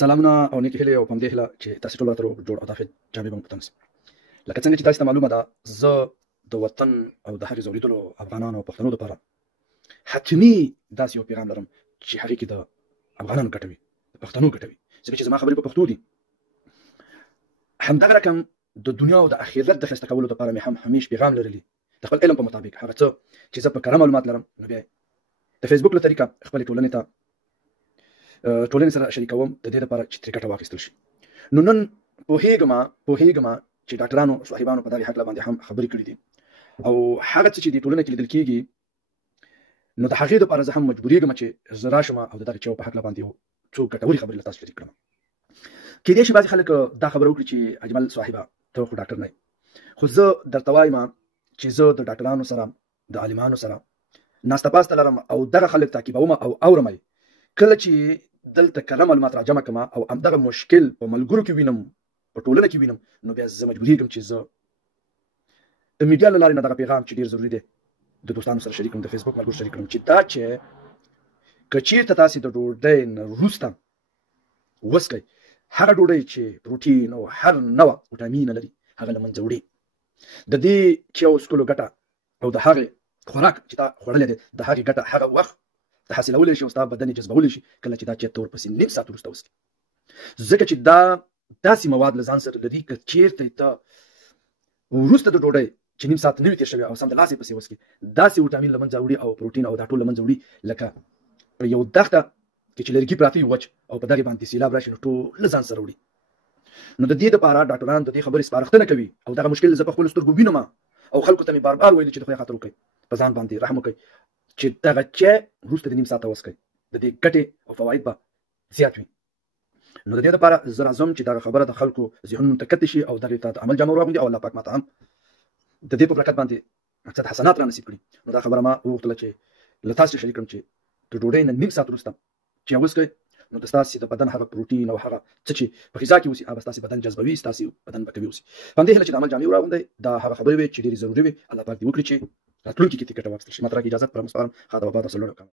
سلامونه او نیکی هیلې او پمدې هیله چې تاسو ټول راته جوړ او دافع جامې به مو په تن سي. لکه څنګه چې تاسو ته معلومه ده، زه د وطن او د هرې ځورېدلو افغانانو او پښتنو دپاره حتمي داسې یو پیغام لرم چې هغې کې د افغانانو ګټه وي، د پښتنو ګټه وي، ځکه چې زما خبرې په پښتو دي. همدغه رقم د دنیا او د آخرت د ښایسته کولو دپاره مې هم همیش پیغام لرلی د خپل علم په مطابق. هغه څه چې زه په کره معلومات لرم نو بیا د فیسبوک له طریقه خپلې ټولنې سره شریکوم د دې لپاره چې ترې ګټه واخیستل شي. نو نن پوهېږم چې ډاکټرانو صاحبانو په دغې هکله باندې هم خبرې کړي دي او هغه څه چې دې ټولنه کې لیدل کېږي نو د هغې دپاره زه هم مجبورېږم چې زه راشم او د دغې چیو په هکله باندې څو ګټورې خبرې له تاسو شریک کړم. کېدای شي بعضې خلک دا خبره وکړي چې اجمل صاحبه ته خو ډاکټر نه یې، خو زه درته وایم چې زه د ډاکټرانو سره د عالمانو سره ناسته پاسته لرم او دغه خلک تعقیبوم او اورم. کله چې دلته کره معلومات راجمع کړم او همدغه مشکل په ملګرو کې وینم، په ټولنه کې وینم، نو بیا زه مجبورېږم چې زه د میډیا له لارې نه دغه پیغام چې ډېر ضروري دی د دوستانو سره شریک کړم، د فیسبوک ملګرو شریک کړم چې دا چې که چېرته تاسې د ډوډۍ نه وروسته وڅکئ هغه ډوډۍ چې پروټین او هر نوع وټامین لري هغه له منځه وړي. د دې چیو څښلو ګټه او د هغې خوراک چې تا خوړلی دی د هغې ګټه هغه وخت د حاصلولی شي او ستا بدن یې جذبولی شي کله چې دا چیت ته ورپسې نیم ساعت وروسته وڅکي، ځکه چې دا داسې مواد له ځان سره لري که چېرته ته وروسته د ډوډۍ چې نیم ساعت نه وي تېر شوی او سمدلاسې پسې وڅکي داسې وټامین له منځه وړي او پروټین او دا ټول له منځه وړي لکه په یو دښته کې چې لرګي پراته وي وچ او په دغې باندې سیلاب راشي نو ټول له ځان سره وړي. نو د دې دپاره ډاکټران د دې خبرې سپارښتنه کوي او دغه مشکل زه په خپلو سترګو وینم او خلکو ته مې بار بار ویلي چې د خدای خاطر وکړئ، په ځان باندې رحم وکړئ چې دغه چای وروسته د نیم ساعته وڅکئ، د دې ګټې او فواید به زیات وي. نو د دې دپاره زه راځم چې دغه خبره د خلکو ذهنونو ته کتې شي او دغې ته د عمل جامه ور واغوندي او الله پاک ماته هم د دې په برکت باندې مقصد حسنات را نصیب کړي. نو دا خبره ما وغوښتله چې له تاسو شریک کړم چې د ډوډۍ نه نیم ساعت وروسته چې وڅکئ نو د ستاسې د بدن هغه پروټین او هغه څه چې په غذا کې اوسي هغه ستاسې بدن جذبوي، ستاسې بدن به قوي اوسي. په همدې هیله چې د عمل جامې وراغوندئ دا هغه خبرې وې چې ډېرې ضروري وې. الله پاک دې وکړي چې راتلونکي کې ترې ګټه واخیستل شي. ما ته راکړئ اجازت، پر مسپارم. خاطر وفا صلی الله علیه وسلم.